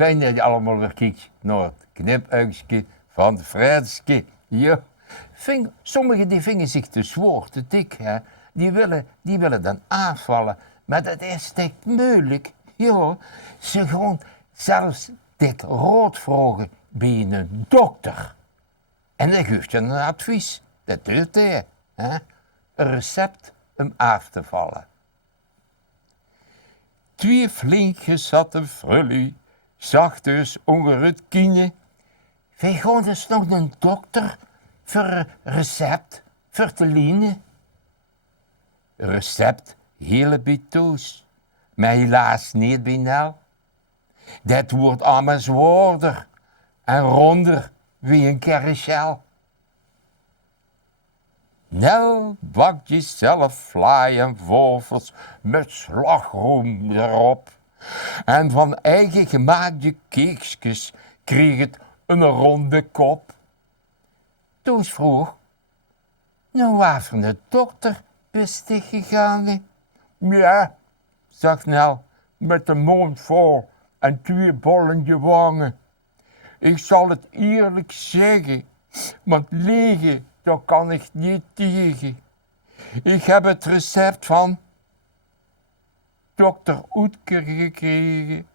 fijn dat je allemaal weer kijkt naar het knipuigje van de Fredske. Ja. Sommigen die vinden zich te zwaar, te dik, hè. Die willen dan aanvallen. Maar dat is niet moeilijk. Ja, ze gewoon zelfs dik rood vragen bij een dokter. En dan geeft je een advies. Dat doet hij. Hè? Een recept om af te vallen. 2 flink gezatte frulli, zag dus ongerut kiezen. Wij gaan dus nog een dokter voor een recept voor te lenen. Recept hele bitoos, maar helaas niet bij Nel. Dat wordt allemaal zwaarder en ronder wie een carousel. Nou bak je zelf vlaai en wafels met slagroom erop. En van eigen gemaakte keeksjes kreeg het een ronde kop. Toos vroeg, nou waarvan de dokter bist gegaan? Ja, zegt Nel, met de mond vol en 2 bollende wangen. Ik zal het eerlijk zeggen, want liegen, daar kan ik niet tegen. Ik heb het recept van dokter Oetker gekregen.